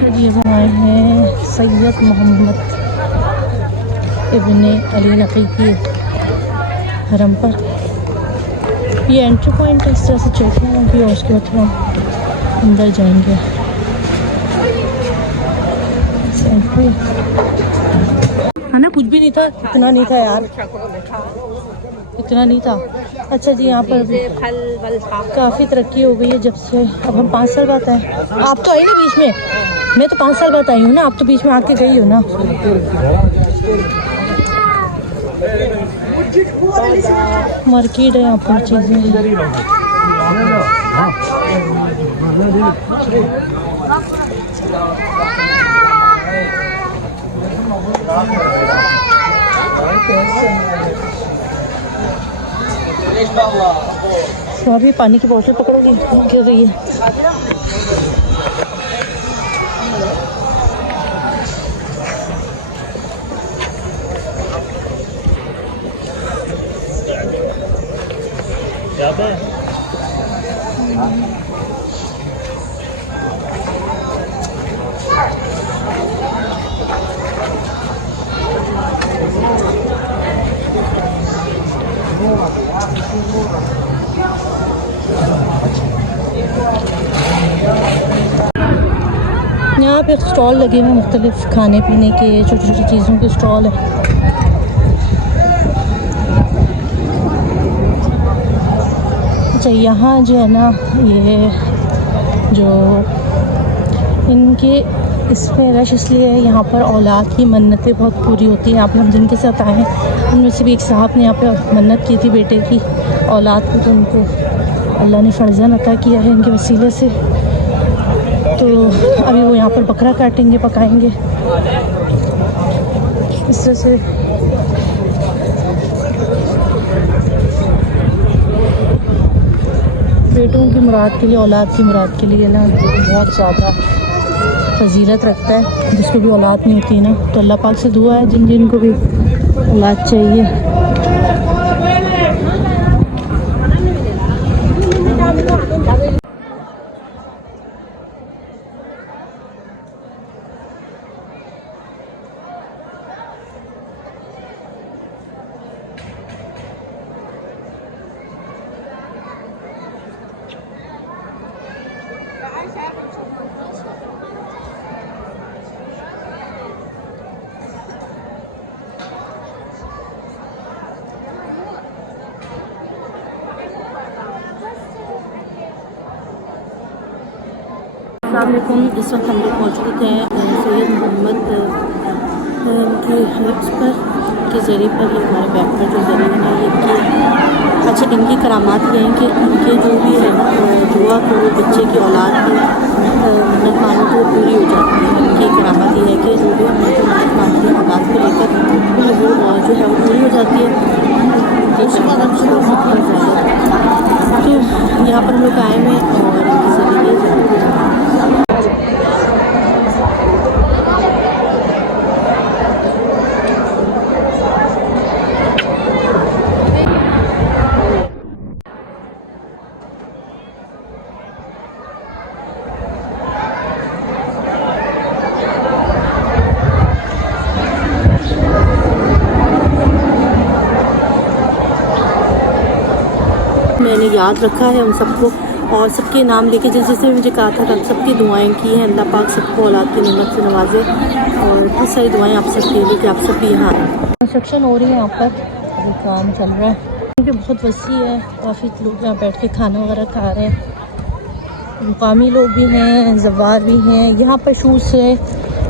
ये वो आए हैं सैयद मोहम्मद इब्ने अली नकी की हरम पर। ये एंट्री पॉइंट इस तरह से चेकिंग होगी और उसके बाद हम अंदर जाएंगे। एंट्री है ना, कुछ भी नहीं था, इतना नहीं था यार, इतना नहीं था। अच्छा जी, यहाँ पर काफ़ी तरक्की हो गई है जब से। अब हम 5 साल बाद आए। आप तो आई नहीं बीच में, मैं तो 5 साल बाद आई हूँ ना, आप तो बीच में आके गई हो ना। मार्केट है यहाँ पर, चीज़ें वहाँ भी पानी की बोतल पकड़ोगी, गिर रही है। यहाँ पे स्टॉल लगे हुए मुख्तलिफ खाने पीने के, छोटी छोटी चीज़ों के स्टॉल है। अच्छा, यहाँ जो है ना, ये जो इनके इसमें रश इसलिए है, यहाँ पर औलाद की मन्नतें बहुत पूरी होती हैं। यहाँ पे हम जिनके साथ आए हैं उनमें से भी एक साहब ने यहाँ पे मन्नत की थी बेटे की औलाद की, तो उनको अल्लाह ने फर्जन अता किया है इनके वसीले से। तो अभी वो यहाँ पर बकरा काटेंगे, पकाएंगे इस तरह से। बेटों की मुराद के लिए, औलाद की मुराद के लिए ना बहुत ज़्यादा फजीलत रखता है। जिसको भी औलाद नहीं होती है ना, तो अल्लाह पाक से दुआ है जिन जिन को भी औलाद चाहिए। इस वक्त हम लोग मौजूद हैं सैयद मोहम्मद के हब्स पर के ज़रिए पर। ये हमारे बैक पर जो ज़रिए हैं ये इनकी, अच्छा इनकी करामात ये हैं कि इनके जो भी है ना दुआ को बच्चे की औलाद की मन्नत मानो तो पूरी हो जाती है। इनकी करामात ये है कि जो भी हमने जो मन्नत मानती है औलाद को लेकर, वो जो है वो पूरी हो जाती है। तो इसके बाद हम तो यहाँ पर हम लोग आए हुए और इनके ज़रिए मैंने याद रखा है उन सबको और सबके नाम लेके, जैसे जैसे मुझे कहा था सबकी दुआएं की हैं। अल्लाह पाक सबको औलाद की नेमत से नवाजे और बहुत सारी दुआएं आप सबके लिए कि आप सब भी यहाँ आए। कंस्ट्रक्शन हो रही है यहाँ पर, अभी काम चल रहा है क्योंकि बहुत वसी है। काफ़ी लोग यहाँ बैठ के खाना वगैरह खा रहे हैं। मुकामी लोग भी हैं, ज़वार भी हैं। यहाँ पर शूज़ से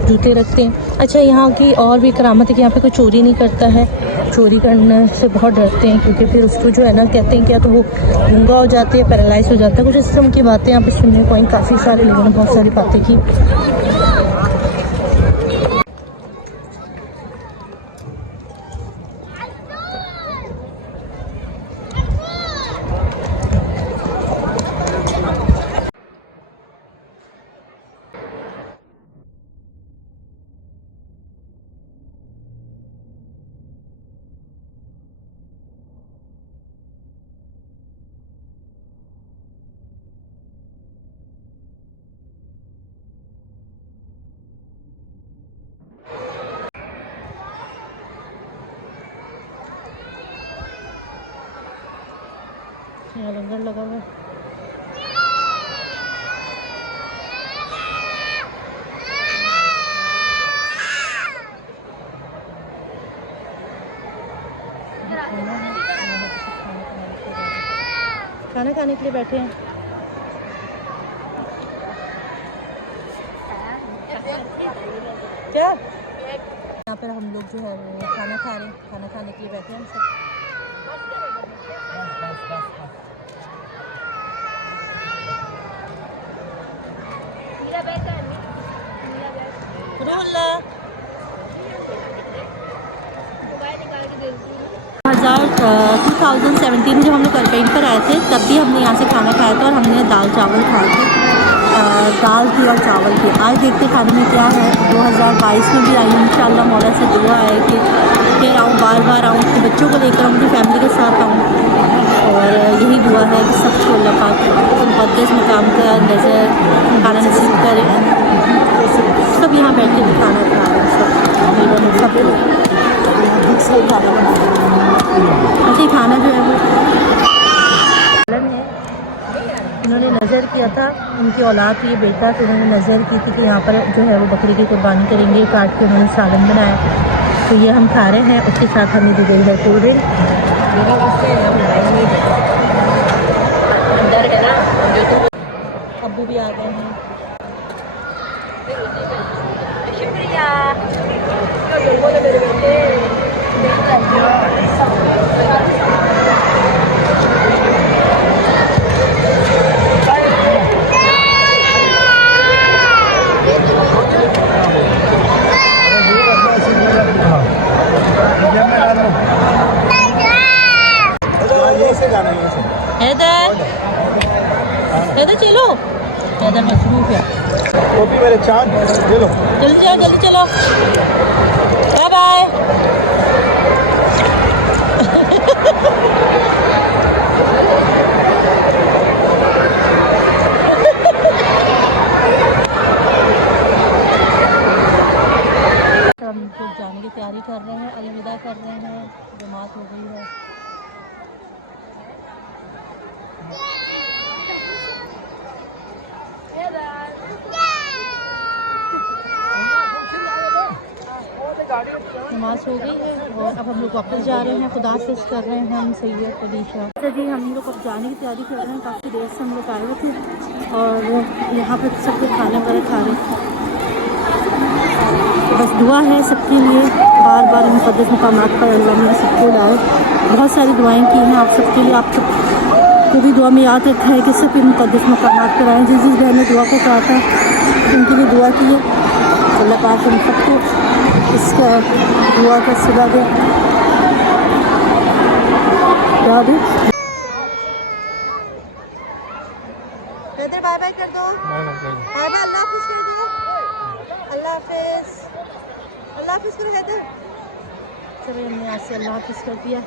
जूते रखते हैं। अच्छा, यहाँ की और भी करामत है कि यहाँ पे कोई चोरी नहीं करता है। चोरी करने से बहुत डरते हैं क्योंकि फिर उसको जो है ना कहते हैं क्या, तो वो गूंगा हो जाते हैं, पैरालाइज हो जाता है। कुछ इस किस्म की बातें यहाँ पे सुनने को आई। काफ़ी सारे लोगों ने बहुत सारी बातें की। यहाँ लंगर लगा हुआ है। खाना खाने के लिए बैठे हैं। क्या यहाँ पर हम लोग जो है वो खाना खा रहे हैं, खाना खाने के लिए बैठे हैं हम सब। रोला 2017 में जब हम लोग कैंपेन पर आए थे तब भी हमने यहाँ से खाना खाया था और हमने दाल चावल खाए थे। दाल थी और चावल थी। आज देखते खाने में क्या है। 2022 में भी आई हूँ, इंशाल्लाह मौला से दुआ है कि फिर आऊँ, बार बार आऊँ, अपने बच्चों को लेकर आऊँ, अपनी फैमिली के साथ आऊँ। और यही दुआ है कि सबको अल्लाह पाक मुक़द्दस मकाम का नज़र खाना नसीब करे। सब यहाँ बैठ के भी खाना खा रहे हैं, सब ऐसे खाना जो है वो है। उन्होंने नज़र किया था, उनकी औलाद की बेटा, तो उन्होंने नज़र की थी कि यहाँ पर जो है वो बकरी की कुर्बानी करेंगे। काट के उन्होंने सालन बनाया, तो ये हम खा रहे हैं। उसके साथ हमें दी गई है कोल्ड ड्रिंक। अब्बू भी आ गए हैं। हैदर चलो, हैदर मसरूफ है। कॉपी मेरे चांद ले लो, जल्दी जाओ, जल्दी चलो, बाय बाय। हम लोग जाने की तैयारी कर रहे हैं, अलविदा कर रहे हैं, जमात हो गई है। नमाज हो गई है और अब हम लोग वापस जा रहे हैं। खुदा हाफ़िज़ कर रहे हैं हम सैयद अलीशा। तो जी हम लोग अब जाने की तैयारी कर रहे हैं। काफ़ी देर से हम लोग आए हुए थे और यहाँ पर सब लोग खाना वगैरह खा रहे हैं। बस दुआ है सबके लिए, बार बार मुक़द्दस मकामात पर अल्लाह ने सबको लाए। बहुत सारी दुआएं की हैं आप सबके लिए। आप सबको भी दुआ में याद रखा है कि सब मुक़द्दस मकामात पर आएँ। जिस बहन ने दुआ को कहा था उनके लिए दुआ की है। अल्लाह पाक हम सबको इसका दुआ का सिला दे। क्या दे बाय बाय कर दो, बाय बाय, अल्लाह हाफ़िज़ कर दो, अल्लाह हाफ़िज़, अल्लाह हाफ़िज़ करो हैदर। चलो हमने आज से अल्लाह हाफ़िज़ कर दिया।